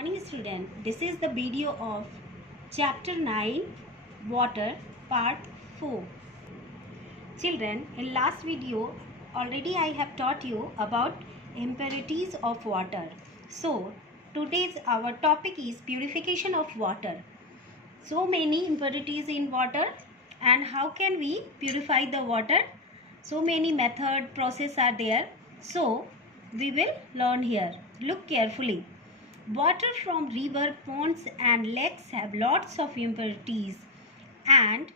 Morning student, this is the video of chapter 9 water part 4. Children, in last video already I have taught you about impurities of water. So today's our topic is purification of water. So many impurities in water, and how can we purify the water? So many method process are there. So we will learn here. Look carefully. Water from river, ponds and lakes have lots of impurities and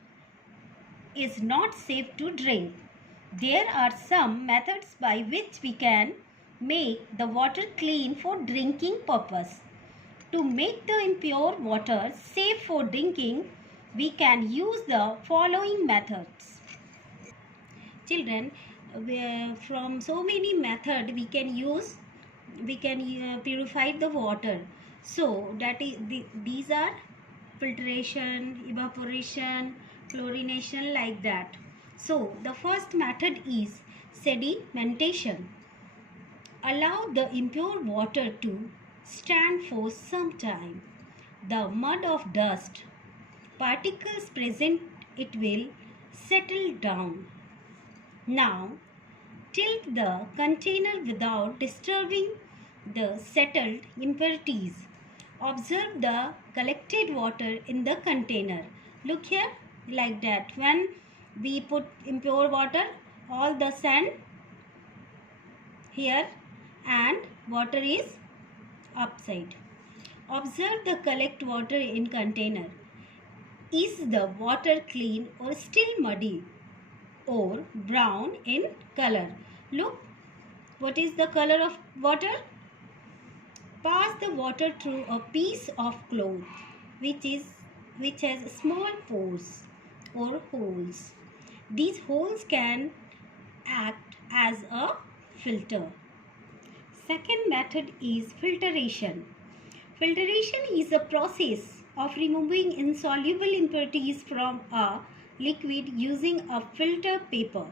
is not safe to drink. There are some methods by which we can make the water clean for drinking purpose. To make the impure water safe for drinking, we can use the following methods. Children, from so many methods we can purify the water. So that is these are filtration, evaporation, chlorination, like that. So the first method is sedimentation. Allow the impure water to stand for some time. The mud of dust particles present, it will settle down. Now tilt the container without disturbing the settled impurities. Observe the collected water in the container. Look here, like that. When we put impure water, all the sand here and water is upside. Observe the collect water in container. Is the water clean or still muddy or brown in color? Look, what is the color of water? Pass the water through a piece of cloth which has small pores or holes. These holes can act as a filter. Second method is filtration. Filtration is a process of removing insoluble impurities from a liquid using a filter paper.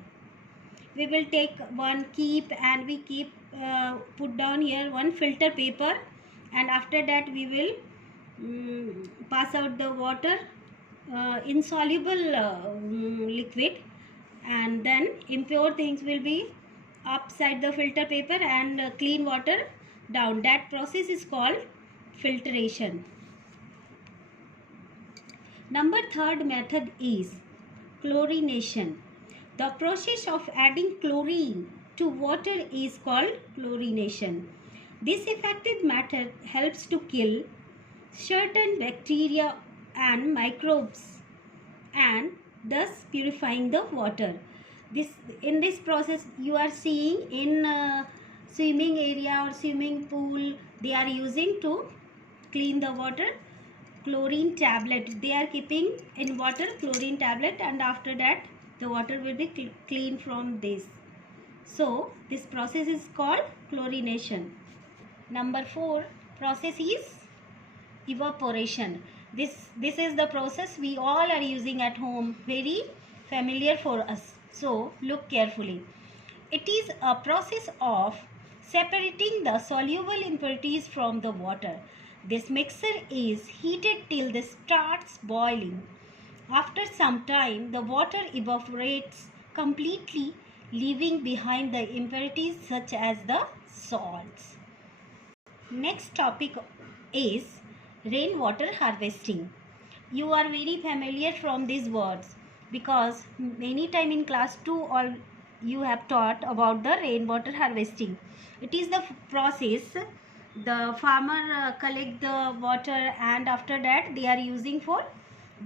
We will take one and we put down here one filter paper, and after that we will pass out the water, insoluble liquid, and then impure things will be upside the filter paper and clean water down. That process is called filtration. Third method is chlorination. The process of adding chlorine to water is called chlorination. This effective method helps to kill certain bacteria and microbes and thus purifying the water. In this process you are seeing in swimming area or swimming pool, they are using to clean the water chlorine tablet. They are keeping in water chlorine tablet, and after that the water will be clean from this. So this process is called chlorination. 4 process is evaporation. This is the process we all are using at home, very familiar for us. So look carefully. It is a process of separating the soluble impurities from the water. This mixture is heated till this starts boiling. After some time, the water evaporates completely, leaving behind the impurities such as the salts. Next topic is rainwater harvesting. You are very familiar from these words because many time in class 2 all you have taught about the rainwater harvesting. It is the process the farmer collect the water, and after that they are using for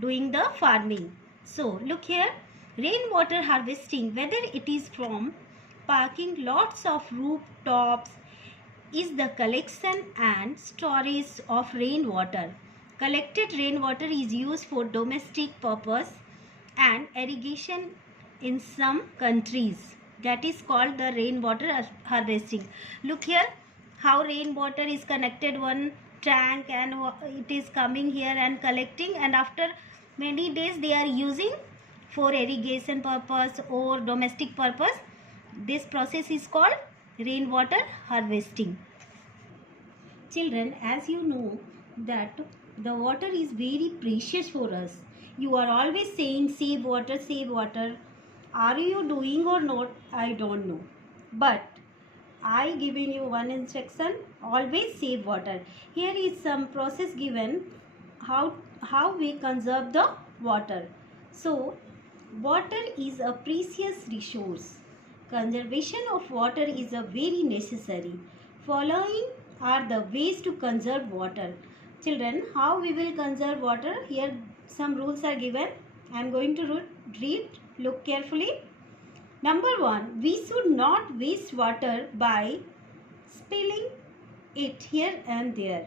doing the farming. So look here, rainwater harvesting, whether it is from parking lots of rooftops, is the collection and storage of rainwater. Collected rainwater is used for domestic purpose and irrigation in some countries. That is called the rainwater harvesting. Look here, how rainwater is connected one tank and it is coming here and collecting, and after many days they are using for irrigation purpose or domestic purpose. This process is called rainwater harvesting. Children, as you know that the water is very precious for us. You are always saying save water, save water. Are you doing or not? I don't know. But I giving you one instruction, always save water. Here is some process given how we conserve the water. So water is a precious resource. Conservation of water is a very necessary. Following are the ways to conserve water. Children, how we will conserve water? Here some rules are given. I am going to read. Look carefully. Number 1, we should not waste water by spilling it here and there.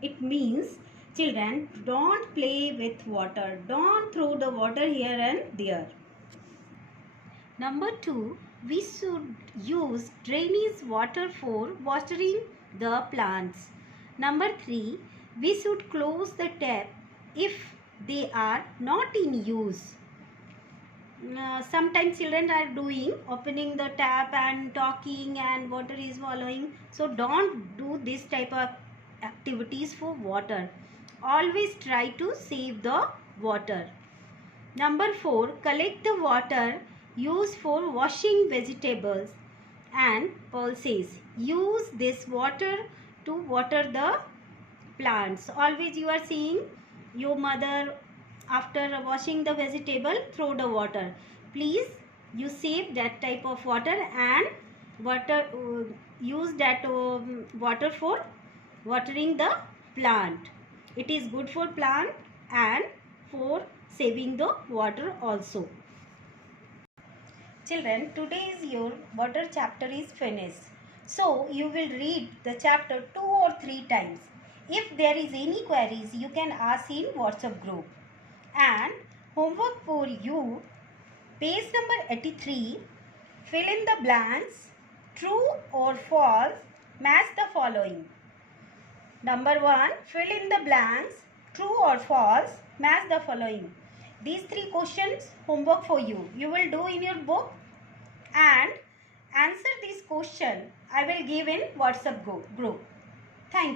It means, children, don't play with water. Don't throw the water here and there. Number 2, we should use drainage water for watering the plants. Number 3, we should close the tap if they are not in use. Sometimes children are doing opening the tap and talking and water is following. So don't do this type of activities for water. Always try to save the water. Number 4, collect the water used for washing vegetables and pulses. Use this water to water the plants. Always you are seeing your mother after washing the vegetable throw the water. Please you save that type of water and use that water for watering the plant. It is good for plant and for saving the water also. Children, today's your water chapter is finished. So you will read the chapter 2 or 3 times. If there is any queries, you can ask in WhatsApp group. And homework for you, page number 83, fill in the blanks, true or false, match the following. Number 1, fill in the blanks, true or false, match the following. These 3 questions homework for you. You will do in your book and answer this question I will give in WhatsApp group.